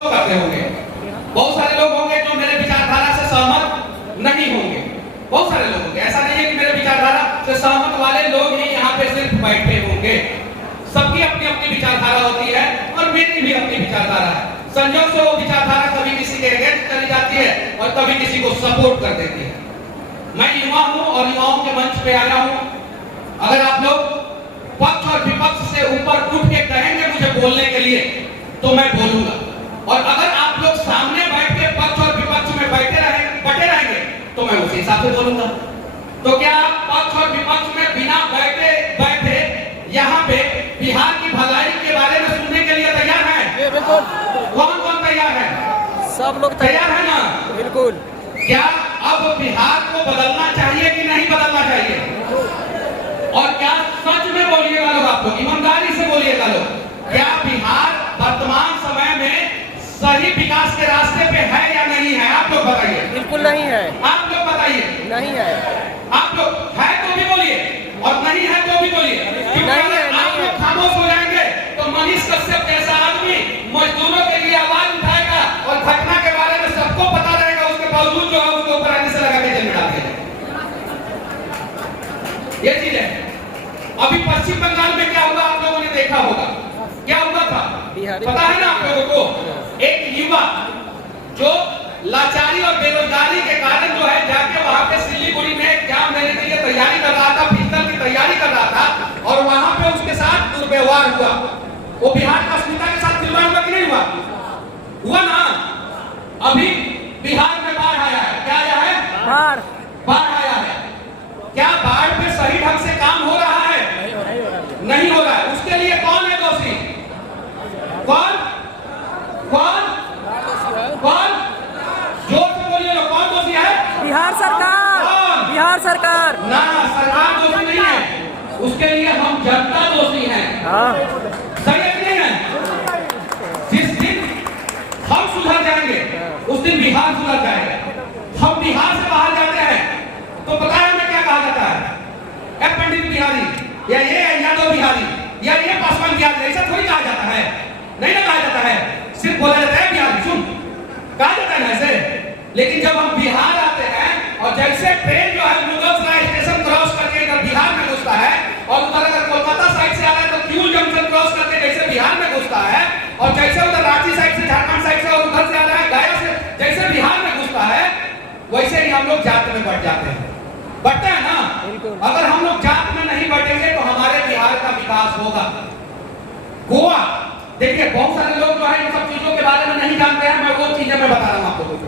करते होंगे, बहुत सारे लोग होंगे जो मेरे विचारधारा से सहमत नहीं होंगे। बहुत सारे लोग होंगे, ऐसा नहीं है कि मेरे विचारधारा से सहमत वाले लोग ही यहाँ पे सिर्फ बैठे होंगे। सबकी अपनी अपनी विचारधारा होती है और मेरी भी अपनी विचारधारा है। संयोग से वो विचारधारा कभी किसी के अगेंस्ट चली जाती है और कभी किसी को सपोर्ट कर देती है। मैं युवा हूँ और युवाओं के मंच पे आया हूँ। अगर आप लोग पक्ष और विपक्ष से ऊपर उठ के कहेंगे मुझे बोलने के लिए तो मैं बोलूंगा, और अगर आप लोग सामने बैठ के पक्ष और विपक्ष में बटे रहेंगे तो मैं उसी हिसाब से बोलूंगा। तो क्या पक्ष और विपक्ष में बिना बैठे यहाँ पे बिहार की भलाई के बारे में सुनने के लिए तैयार है? कौन कौन तैयार है? सब लोग तैयार है ना? बिल्कुल। क्या अब बिहार को बदलना चाहिए कि नहीं बदलना चाहिए? और क्या सच में बोलिएगा लोग, आप लोग ईमानदारी से बोलिएगा लोग, क्या बिहार वर्तमान समय में सही विकास के रास्ते पे है या नहीं है? आप लोग बताइए। बिल्कुल नहीं है। आप लोग बताइए। नहीं है। आप लोग है तो भी बोलिए और नहीं है तो भी बोलिए। नहीं है। आप लोग खामोश हो जाएंगे तो मनीष कश्यप जैसा आदमी मजदूरों के लिए आवाज उठाएगा और घटना के बारे में सबको पता रहेगा, उसके बावजूद जो है उसके ऊपर आगे से लगा के जेल में डाल दिया। ये चीज है। अभी पश्चिम बंगाल में क्या हुआ आप लोगों ने देखा होगा। क्या हुआ था पता है ना आप लोगों को? एक युवा जो लाचारी और बेरोजगारी के कारण जो है जाके वहां पे सिलीगुड़ी में एग्जाम देने के लिए तैयारी कर रहा था, फिजिकल की तैयारी कर रहा था, और वहां पे उसके साथ दुर्व्यवहार हुआ। वो बिहार का अस्मिता के साथ खिलवाड़ हुआ कि नहीं हुआ? हुआ ना। अभी बिहार में बाढ़ आया है। क्या आया है? बाढ़ आया है। क्या बाढ़ पे सही ढंग से काम हो रहा है? नहीं हो रहा है। उसके लिए कौन है दोषी? कौन कौन कौन? जोर से बोलिए लोग, कौन दोषी है? बिहार सरकार। बिहार सरकार ना, सरकार दोषी नहीं है। उसके लिए हम जनता दोषी हैं। सही है कि नहीं है? जिस दिन हम सुधर जाएंगे उस दिन बिहार सुधर जाएगा। हम बिहार से बाहर जाते हैं तो पता है हमें क्या कहा जाता है? पंडित बिहारी या ये यादव बिहारी या ये पासवान बिहारी, ऐसा थोड़ी कहा जाता है। नहीं ना कहा जाता है, सिर्फ बोला जाता है बिहारी। सुन, कहा जाता है ना ऐसे। लेकिन जब हम बिहार आते हैं और जैसे ट्रेन जो है मुगलसराय स्टेशन क्रॉस करके इधर बिहार में घुसता है, और उधर अगर कोलकाता साइड से आ रहा है तो क्यूल जंक्शन क्रॉस करके जैसे बिहार में घुसता है, और जैसे उधर रांची साइड से, झारखंड साइड से और उधर से आ रहा है गया से जैसे बिहार में घुसता है, वैसे ही हम लोग जात में बढ़ जाते हैं। बढ़ते हैं ना? अगर हम लोग जात में नहीं बढ़ेंगे तो हमारे बिहार का विकास होगा। गोवा देखिए, बहुत सारे लोग जो है इन सब चीजों के बारे में नहीं जानते हैं। मैं वो चीजें मैं बता रहा हूँ आप लोगों को।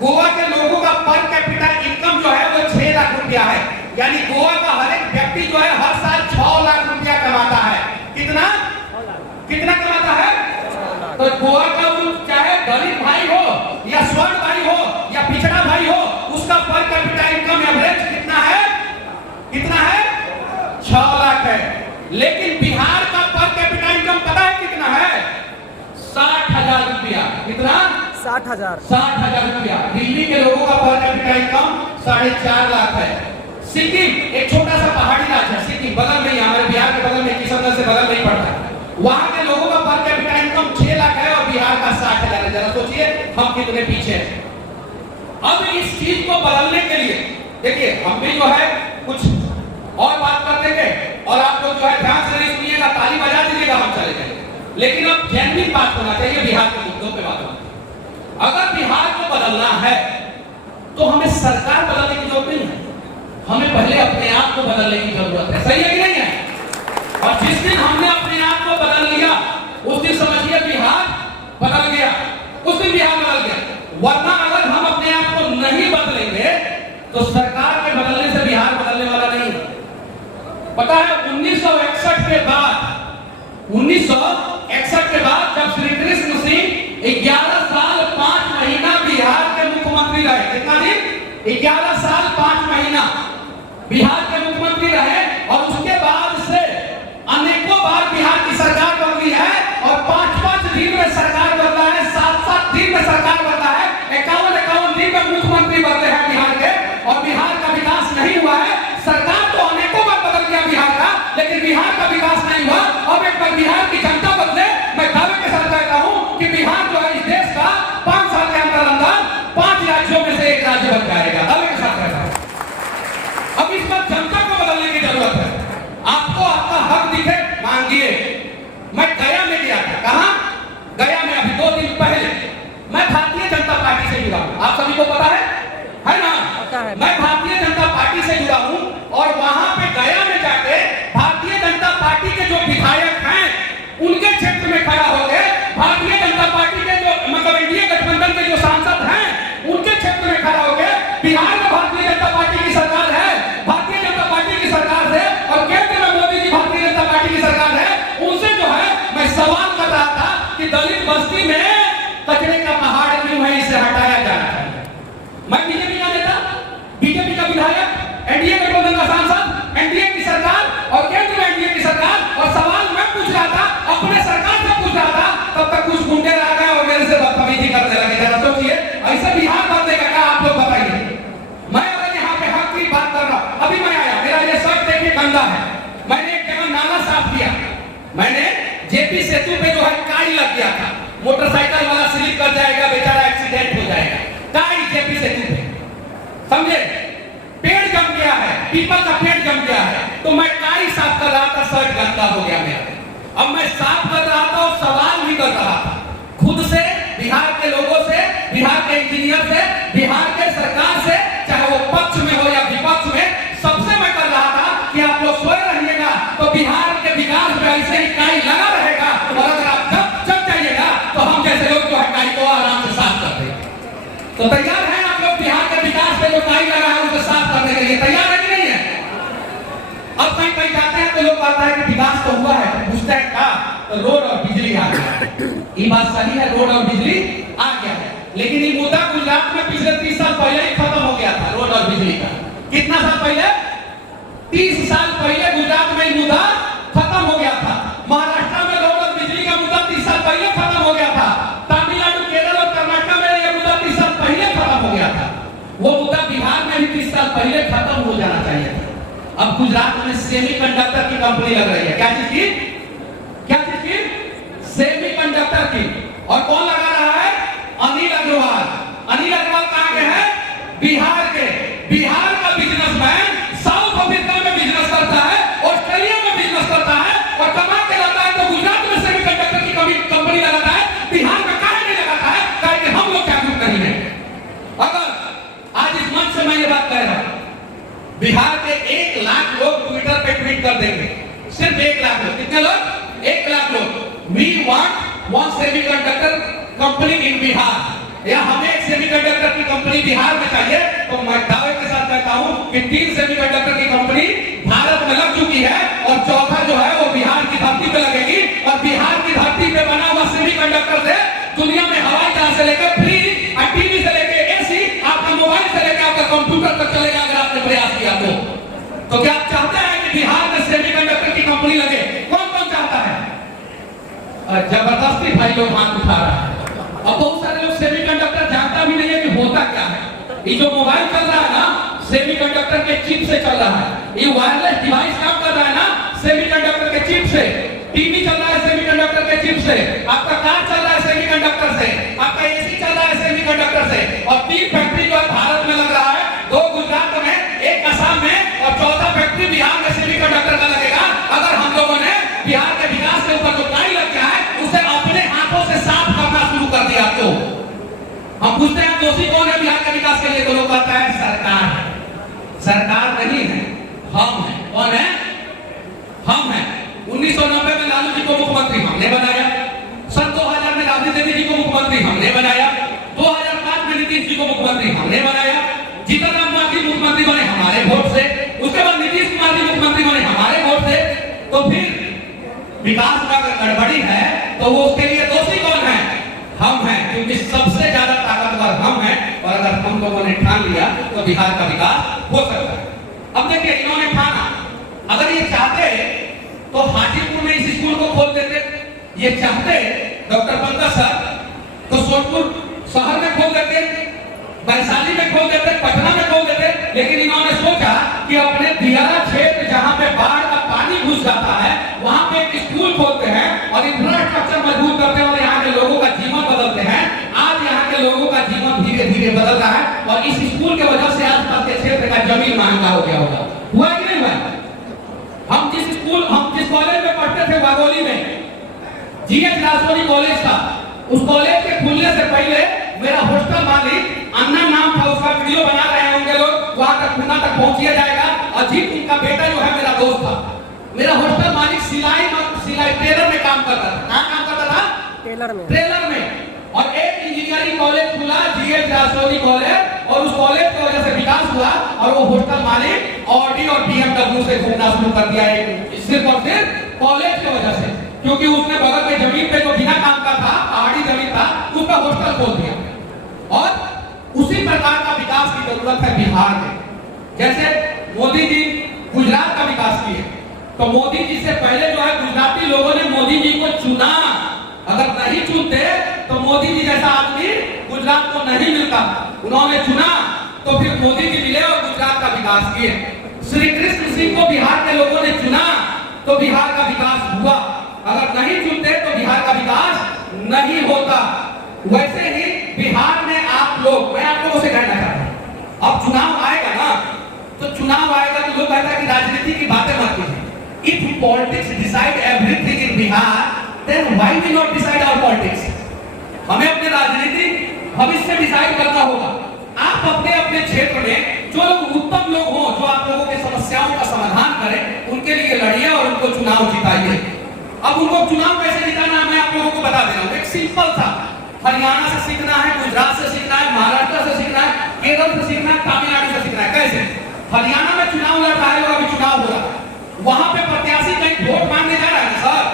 गोवा के लोगों का पर कैपिटा इनकम जो है वो 6 लाख रुपया है। यानी गोवा का हर एक व्यक्ति जो है हर साल 6 लाख रुपया कमाता है। कितना कितना कमाता है? तो गोवा का चाहे दलित भाई हो या स्वर्ण भाई हो या पिछड़ा भाई हो, उसका पर कैपिटा इनकम एवरेज कितना है? कितना है? 6 लाख है। लेकिन बिहार का पर कैपिटा इनकम पता है कितना है? 60,000 रुपया। कितना? 60,000 रुपया। दिल्ली के लोगों का पर कैपिटा इनकम 4.5 लाख है। सिक्किम एक छोटा सा पहाड़ी राज्य है, सिक्किम बगल में ही, हमारे बिहार के बगल में, किशनगंज से बगल में ही पड़ता है। वहां के लोगों का पर कैपिटा इनकम 6 लाख है और बिहार का 60,000 है। जरा सोचिए हम कितने पीछे हैं। अब इस चीज को बदलने के लिए देखिए, हम भी जो है कुछ और बात कर देंगे और आप लोग जो है ध्यान से नहीं सुनिएगा, ताली बजा दीजिएगा, हम चले जाएंगे। लेकिन अब जेन्युइन बात होना चाहिए, बिहार के मुद्दों पे बात होना। अगर बिहार को बदलना है तो हमें सरकार बदलने की जरूरत नहीं है, हमें पहले अपने आप को बदलने की जरूरत है। सही है कि नहीं है? और जिस दिन हमने अपने आप को बदल लिया उस दिन समझिए बिहार बदल गया, उस दिन बिहार बदल गया। वरना अगर हम अपने आप को नहीं बदलेंगे तो सरकार के बदलने से बिहार बदलने वाला नहीं है। पता है 1961 के बाद जब श्री कृष्ण सिंह 11 साल 5 महीना बिहार के मुख्यमंत्री रहे, कितना दिन? 11 साल 5 महीना बिहार के मुख्यमंत्री रहे, और उसके बाद से अनेकों बार बिहार की सरकार बदली है, और 5-5 दिन में सरकार बदला है, 7-7 दिन में सरकार बदला है, 51-51 दिन में मुख्यमंत्री बदले हैं बिहार के, और बिहार का विकास नहीं हुआ है। सरकार तो अनेकों बार बदल गया बिहार का, लेकिन बिहार का विकास नहीं हुआ। अब एक बार बिहार की जनता बदली मैं भारतीय जनता पार्टी से जुड़ा हूं, आप सभी को पता है ना? पता है। मैं भारतीय जनता पार्टी से जुड़ा हूं और वहां पे गया में जाके भारतीय जनता पार्टी के जो विधायक हैं उनके क्षेत्र में खड़ा हो गए, भारतीय जनता पार्टी के जो मतलब एनडीए गठबंधन के जो सांसद हैं उनके क्षेत्र में खड़ा हो गए। बिहार में भारतीय जनता पार्टी की सरकार है, भारतीय जनता पार्टी की सरकार है और केंद्र में मोदी की भारतीय जनता पार्टी की सरकार है। उनसे जो है मैं सवाल कर रहा था कि दलित बस्ती में कचरे का पहाड़ क्यों है, इसे हटाया जाना चाहिए। मैं बीजेपी का नेता, बीजेपी का विधायक, एनडीए गठबंधन का सांसद, एनडीए की सरकार और केंद्र में एनडीए की सरकार, और सवाल मैं पूछ रहा था, अपने सरकार से पूछ रहा था, तब तक कुछ गुंडे आ गए और मेरे से बदतमीजी करने लगे। जरा सोचिए, ऐसे बिहार बनने का क्या आप लोग बताइए। मैं अगर यहाँ पे हक की बात कर रहा हूँ, अभी मैं आया, मेरा ये शर्ट देखिए गंदा है, मैंने एक जगह नाला साफ किया, मैंने जेपी सेतु पे जो है काई लग गया था, मोटरसाइकिल वाला स्लिप कर जाएगा, बेचारा एक्सीडेंट हो जाएगा, काई जेपी सेतु पे, समझे? पेड़ जम गया है, पीपल का पेड़ जम गया है, तो मैं काई साफ कर रहा था, शर्ट गंदा हो गया मेरा। अब मैं साफ कर रहा था और सवाल भी कर रहा था खुद से, बिहार के लोगों से, बिहार के इंजीनियर से, बिहार के सरकार से, चाहे वो पक्ष में हो या विपक्ष में, सबसे मैं कर रहा था कि आप लोग सोए रहिएगा तो बिहार के विकास में ऐसे ही काई लगा रहेगा, और अगर आप जब जाइएगा तो हम जैसे लोग जो है काई को आराम से साफ कर देंगे। तो तैयार है आप लोग बिहार के विकास में जो काई लगा है उसे साफ करने के लिए तैयार है कि नहीं है? अब कहीं जाते हैं तो लोग कहता है कि विकास तो हुआ है, तो पूछते हैं क्या, तो रोड और बिजली आ गया। ये बात सही है, रोड और बिजली आ गया है, लेकिन ये मुद्दा गुजरात में पिछले 30 साल पहले ही खत्म हो गया था, रोड और बिजली का। कितना साल पहले? 30 साल पहले गुजरात में मुद्दा खत्म हो गया था। महाराष्ट्र में रोड और बिजली का मुद्दा 30 साल पहले खत्म हो गया था। तमिलनाडु, केरल और कर्नाटक में यह मुद्दा 30 साल पहले खत्म हो गया था। वो मुद्दा बिहार में भी 30 साल पहले खत्म हो जाना चाहिए था। अब गुजरात में सेमीकंडक्टर की कंपनी लग रही है, क्या चीज की? क्या चीज की? सेमीकंडक्टर की। और कौन लगा रहा है? अनिल अग्रवाल। अनिल अग्रवाल कहां के हैं? बिहार के। बिहार का बिजनेसमैन साउथ अफ्रीका में बिजनेस करता है, ऑस्ट्रेलिया में बिजनेस करता है और कमा के लाता है, तो गुजरात में सेमीकंडक्टर की कंपनी लगाता है, बिहार में काहे नहीं लगाता है? काहे कि हम लोग जागरूक नहीं है। अगर आज इस मंच से मैं ये बात कह रहा हूं, बिहार के 1 लाख लोग ट्विटर पे ट्वीट कर देंगे, सिर्फ 1 लाख लोग। कितने लोग? 1 लाख लोग। We want one semiconductor company in Bihar, या हमें एक सेमीकंडक्टर की कंपनी बिहार में चाहिए। तो मैं दावे के साथ कहता हूं कि 3 सेमीकंडक्टर की कंपनी भारत में लग चुकी है और चौथा जो है वो बिहार की धरती पे लगेगी, और बिहार की धरती पे बना हुआ सेमीकंडक्टर से दुनिया में हवाई जहाज से लेकर फ्रिज और टीवी से लेकर एसी, आपका मोबाइल से लेकर आपका कंप्यूटर तक चलेगा अगर आपने प्रयास किया तो क्या आप चाहते हैं कि बिहार में सेमीकंडक्टर की कंपनी लगे? कौन कौन चाहता है? जबरदस्ती भाई लोग हाथ उठा रहा है। अब बहुत सारे लोग सेमीकंडक्टर जानता भी नहीं है कि होता क्या है। ये जो मोबाइल चल रहा है ना, सेमीकंडक्टर के चिप से चल रहा है। ये वायरलेस डिवाइस काम कर रहा है ना, सेमीकंडक्टर के चिप से। टीवी चल रहा है सेमीकंडक्टर के चिप से, आपका कार चल रहा है सेमीकंडक्टर से, आपका एसी चल रहा है सेमीकंडक्टर से। और 3 फैक्ट्री जो भारत में लग रहा है, 2 गुजरात में, 1 असम में और चौथा फैक्ट्री बिहार में सेमीकंडक्टर का लगेगा। अगर हम लोगों ने बिहार के विकास के ऊपर जो काई लग गया है उसे अपने हाथों से साफ करना शुरू कर दिया, तो हम पूछते हैं दोषी कौन है बिहार के विकास के लिए? तो लोग कहता है सरकार है। सरकार नहीं है, हम हैं। कौन है? हम हैं। 1990 में लालू जी को मुख्यमंत्री हमने बनाया, सन 2000 में राबड़ी देवी जी को मुख्यमंत्री हमने बनाया, 2005 में नीतीश जी को मुख्यमंत्री हमने बनाया, जीतन राम मांझी मुख्यमंत्री बने हमारे वोट से, उसके बाद नीतीश कुमार जी मुख्यमंत्री बने हमारे वोट से। तो फिर विकास में अगर गड़बड़ी है तो वो उसके लिए दोषी कौन है? हम हैं, क्योंकि सबसे ज्यादा ताकतवर हम हैं। और अगर हम लोगों ने ठान लिया तो बिहार का विकास हो सकता है। अब देखिए, इन्होंने ठाना, अगर ये चाहते तो हाजीपुर में इस स्कूल को खोल देते, ये चाहते डॉक्टर पंकज सर तो सोनपुर शहर में खोल देते, वैशाली में खोल देते, पटना में खोल देते। लेकिन इन्होंने सोचा कि अपने दियारा क्षेत्र जहां पे बाढ़ का पानी घुस जाता है वहां पे एक स्कूल खोलते हैं और इंफ्रास्ट्रक्चर मजबूत करते हैं और यहाँ के लोगों का जीवन बदलते हैं। आज यहाँ के लोगों का जीवन धीरे धीरे बदल रहा है और इस स्कूल के वजह से आसपास के क्षेत्र का जमीन महंगा हो गया होगा। हुआ कि नहीं हुआ? हम जिस कॉलेज में पढ़ते थे वागोली में, जीएच राजौरी कॉलेज था, उस कॉलेज के खुलने से पहले मेरा हॉस्टल मालिक अन्ना नाम था उसका, वीडियो बना रहे होंगे लोग, वहां तक पुणे तक पहुंचिया जाएगा। अजीत उनका बेटा जो है मेरा दोस्त था। मेरा हॉस्टल मालिक सिलाई टेलर में काम करता था। कहाँ काम करता था? टेलर में। और एक इंजीनियरिंग कॉलेज खुला, जीएच रासोनी कॉलेज, और उस कॉलेज की वजह से विकास हुआ और वो हॉस्टल मालिक ऑडी और बीएमडब्ल्यू से घूमना शुरू कर दिया है, सिर्फ और सिर्फ कॉलेज की वजह से। क्योंकि उसने बगल में जमीन पे जो बिना काम का था, पहाड़ी जमीन था, उस पर हॉस्टल खोल दिया। और उसी प्रकार का विकास की जरूरत है बिहार में। जैसे मोदी जी गुजरात का विकास किए, तो मोदी जी से पहले जो है गुजराती लोगों ने मोदी जी को चुना। अगर नहीं चुनते तो मोदी जी जैसा आदमी गुजरात को नहीं मिलता। उन्होंने चुना तो फिर मोदी जी मिले और गुजरात का विकास किए। श्री कृष्ण सिंह को बिहार के लोगों ने चुना तो बिहार का विकास हुआ। अगर नहीं चुनते तो बिहार का विकास नहीं होता। वैसे ही बिहार में आप लोग, मैं आप लोगों से कहना चाहता हूं, अब चुनाव आएगा ना, तो चुनाव आएगा तो लोग कहता है कि राजनीति की बातें मत कीजिए। If politics decide everything in Bihar, then why we not decide our politics? हमें अपने राजनीति भविष्य डिसाइड करना होगा। आप अपने अपने क्षेत्र में जो लोग उत्तम लोग हों, जो आप लोगों के समस्याओं का समाधान करें, उनके लिए लड़िए और उनको चुनाव जिताइए। अब उनको चुनाव कैसे जिताना मैं आप लोगों को बता दे रहा हूँ। एक सिंपल था, हरियाणा से सीखना है, गुजरात से सीखना है, महाराष्ट्र से सीखना है, केरल से सीखना है, तमिलनाडु से सीखना है। कैसे? हरियाणा में चुनाव लड़ रहा है और अभी चुनाव हो रहा है, वहां पे प्रत्याशी कहीं वोट मांगने जा रहा है ना सर,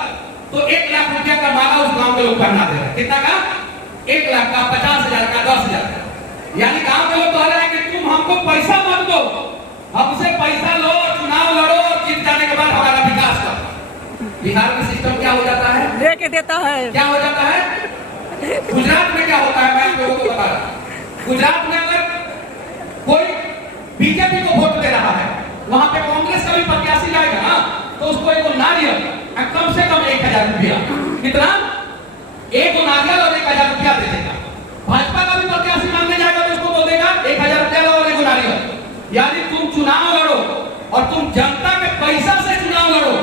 तो 1 लाख रुपया का माला उस गांव के लोग पहना दे रहे हैं। कितना का? 1 लाख का, 50,000 का, 10,000 का। यानी गांव के लोग कह रहे हैं कि तुम हमको पैसा मत दो, हमसे पैसा लो और चुनाव लड़ो और जीत जाने के बाद हमारा विकास करो। बिहार में सिस्टम क्या हो जाता है? लेके देता है। क्या हो जाता है? गुजरात में क्या होता है मैं आप लोगों को बता रहा हूं। गुजरात में अगर कोई बीजेपी को वोट दे रहा है, वहां पे कांग्रेस का भी प्रत्याशी जाएगा ना, तो उसको एक नारियल कम से कम 1,000 रुपया, कितना? एक नारियल और 1,000 रुपया दे देगा। भाजपा का भी प्रत्याशी मांगने जाएगा तो उसको बोलेगा 1,000 रुपया और एक नारियल। यानी तुम चुनाव लड़ो और तुम जनता के पैसा से चुनाव लड़ो,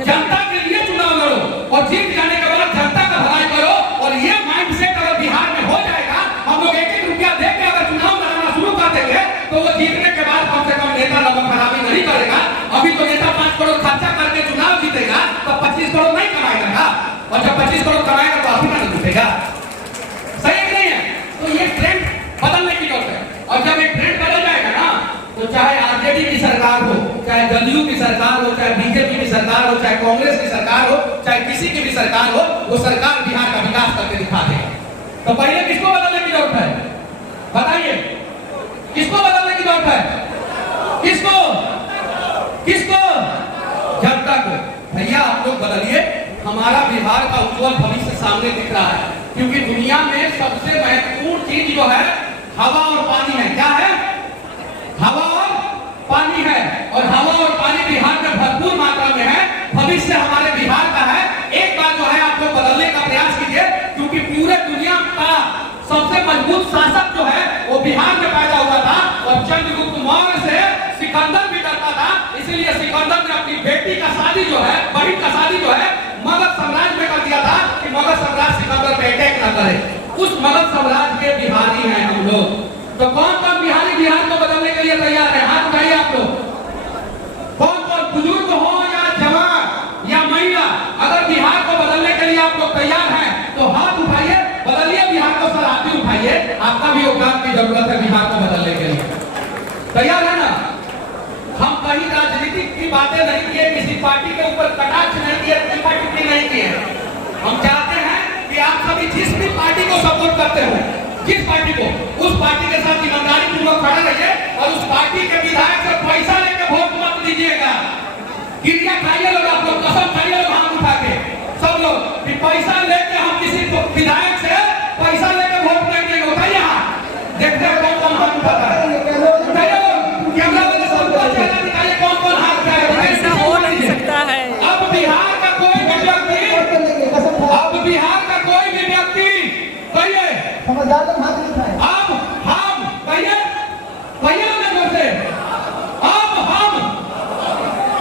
जनता के लिए चुनाव लड़ो और जीत जाने के बाद जनता का भलाई करो। और ये माइंडसेट अगर बिहार में हो जाएगा, हम लोग 1-1 रुपया दे के अगर चुनाव लड़ना शुरू कर देंगे, तो वो जीतने के बाद कम से कम नेता नमक खराबी नहीं करेगा। अभी तो नेता 5 करोड़ खर्चा करके चुनाव जीतेगा तो 25 करोड़ नहीं कमाएगा, और जब 25 करोड़ कमाएगा तो अभी नहीं जीतेगा। सही नहीं है? तो ये ट्रेंड बदलने की जरूरत है। और जब ये ट्रेंड बदल जाएगा ना, तो चाहे आरजेडी की सरकार हो, चाहे जदयू की सरकार हो, चाहे बीजेपी की सरकार हो, चाहे कांग्रेस की सरकार हो, चाहे किसी की भी सरकार हो, वो सरकार बिहार का विकास करके दिखा देगा। तो पहले किसको बदलने की जरूरत है? बताइए, किसको बदलने की जरूरत है? किसको? किसको? जनता को। भैया आप लोग बदलिए, हमारा बिहार का उज्जवल भविष्य सामने दिख रहा है। क्योंकि दुनिया में सबसे महत्वपूर्ण चीज जो है हवा और पानी है। क्या है? हवा और पानी है, और हवा और पानी बिहार में भरपूर मात्रा में है। भविष्य हमारे बिहार का है। एक बार जो है आप लोग बदलने का प्रयास कीजिए, क्योंकि पूरे दुनिया का सबसे मजबूत शासक जो है वो बिहार में पैदा हुआ था, और चंद्रगुप्त मौर्य से सिकंदर भी डरता था। इसीलिए सिकंदर ने अपनी बेटी का शादी जो है, बहन का शादी जो है, मगध साम्राज्य में कर दिया था कि मगध साम्राज्य सिकंदर पे अटैक न करे। उस मगध साम्राज्य के बिहारी हैं हम लोग। तो कौन कौन बिहारी बिहार को बदलने के लिए तैयार है? हाथ उठाइए आप लोग। कौन कौन, बुजुर्ग हो या जवान या महिला, अगर बिहार को बदलने के लिए आप लोग तैयार हैं तो हाथ उठाइए, बदलिए बिहार को। सर आप भी उठाइए, आपका भी योगदान की जरूरत है बिहार को बदलने के लिए। तैयार है ना? हम कहीं राजनीति की बातें नहीं किए, किसी पार्टी के ऊपर कटाक्ष नहीं किए, टीका टिप्पणी नहीं किए। हम चाहते हैं कि आप सभी जिस भी पार्टी को सपोर्ट करते हो, जिस पार्टी को, उस पार्टी के साथ ईमानदारी पूर्वक खड़े रहिए, और उस पार्टी के विधायक से पैसा लेकर वोट मत दीजिएगा। गिरिया खाइए लोग, आप लोग कसम खाइए लोग हाथ उठा के, सब लोग, कि पैसा लेके हम किसी विधायक से पैसा लेकर वोट नहीं देंगे। उठाइए हाथ, देखते हैं कौन कौन हाथ उठाता है। उठाइए लोग, कैमरा वाले सबको चेहरा दिखाइए कौन कौन हाथ उठाएगा। ऐसा हो नहीं सकता है। अब बिहार का कोई भी व्यक्ति, अब बिहार का कोई भी व्यक्ति कहिए, अब हम कहिए, कहिए में बोलते, अब हम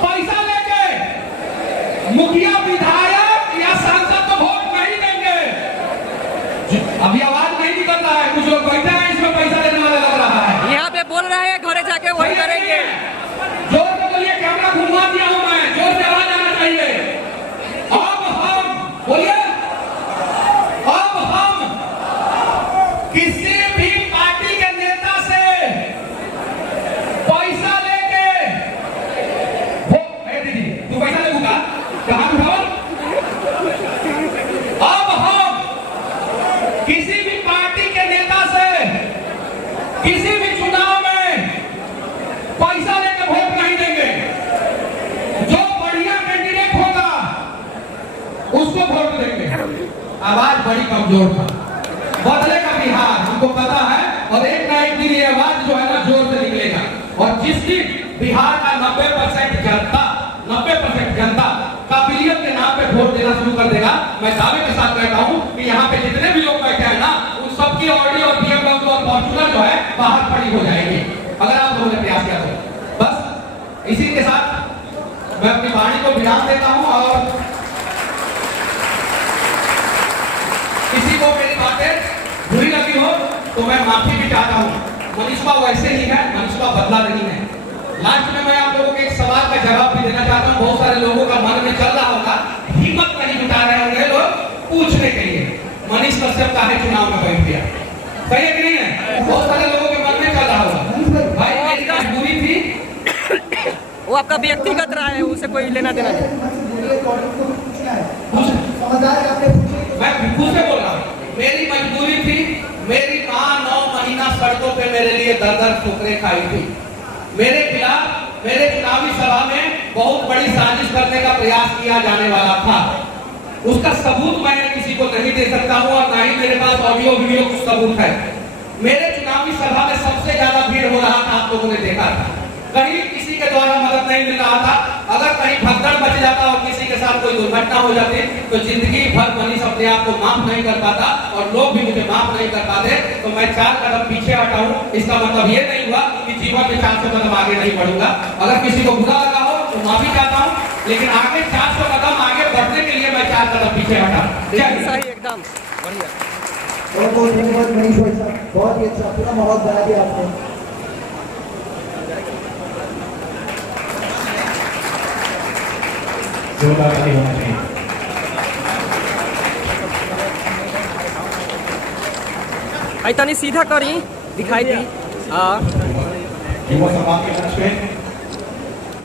पैसा लेके मुखिया, विधायक या सांसद को वोट नहीं देंगे। अभी आवाज नहीं निकल रहा है। कुछ लोग बैठे हैं इसमें पैसा देने वाला लग रहा है। यहाँ पे बोल रहे हैं घरे जाके वही करेंगे। जोर से बोलिए, कैमरा घुमा दिया हूं मैं, जोर से आवाज आना चाहिए। अब हम बोलिए, अब हम किसी भी पार्टी के नेता से पैसा लेके दीदी तू पैसा ले दूंगा कहां उठाओ। अब हम किसी भी पार्टी के नेता से किसी भी चुनाव में पैसा लेके वोट नहीं देंगे। जो बढ़िया कैंडिडेट होगा उसको वोट देंगे। आवाज बड़ी कमजोर था, बदलेगा बिहार हमको पता है, और एक ना एक दिन ये आवाज जो है ना जोर से निकलेगा। और जिस दिन बिहार का 90% जनता काबिलियत के नाम पे वोट देना शुरू कर देगा, मैं दावे के साथ कहता हूं कि यहाँ पे जितने भी लोग बैठे हैं ना, उन सबकी ऑडी और BMW और फॉर्च्यूनर जो है बाहर खड़ी हो जाएगी अगर आप लोगों ने प्रयास किया तो। बस इसी के साथ मैं अपनी वाणी को विराम देता हूं, और किसी को मेरी बातें बुरी लगी हो तो मैं माफी भी चाहता हूं। मनीषा वैसे ही है, मनीषा बदला नहीं है। लास्ट में मैं आप लोगों के एक सवाल का जवाब भी देना चाहता हूं। बहुत सारे लोगों का मन में चल रहा होगा, हिम्मत नहीं जुटा रहे होंगे लोग पूछने के लिए मनीष कश्यप काहे चुनाव में बैठ गया। सही है कि नहीं है? बहुत सारे लोगों के मन में चल रहा होगा। भाई मेरी मजबूरी थी, वो आपका व्यक्तिगत राय है, उसे कोई लेना देना नहीं। मैं खुद से बोल रहा हूँ, मेरी मजबूरी थी। मेरी माँ 9 महीना सड़कों पे मेरे लिए दर ठोकरें खाई थी। मेरे खिलाफ मेरे चुनावी सभा में बहुत बड़ी साजिश करने का प्रयास किया जाने वाला था। उसका सबूत मैं किसी को नहीं दे सकता हूं, और ना ही मेरे पास ऑडियो वीडियो कुछ सबूत है। मेरे चुनावी सभा में सबसे ज्यादा भीड़ हो रहा था, आप लोगों ने देखा था। कहीं किसी के द्वारा मदद नहीं मिल रहा था। अगर कहीं भगदड़ मच जाता और किसी के साथ कोई दुर्घटना हो जाती तो जिंदगी भर मनीष अपने आप को माफ नहीं कर पाता, और लोग भी मुझे माफ नहीं कर पाते। तो मैं 4 कदम पीछे हटा हूं। इसका मतलब ये नहीं हुआ कि जीवन में 400 कदम आगे नहीं बढ़ूंगा। अगर किसी को बुरा लगा हो तो माफी चाहता हूं, लेकिन आगे 400 कदम आगे बढ़ने के लिए मैं 4 कदम पीछे हटा। सही, एकदम बढ़िया। बहुत धन्यवाद मनीष भाई साहब, बहुत ही अच्छा, पूरा माहौल बना दिया आपने। जोरदार ताली होना चाहिए। आई तनी सीधा करी दिखाई दी। हाँ युवा समाज के मंच पे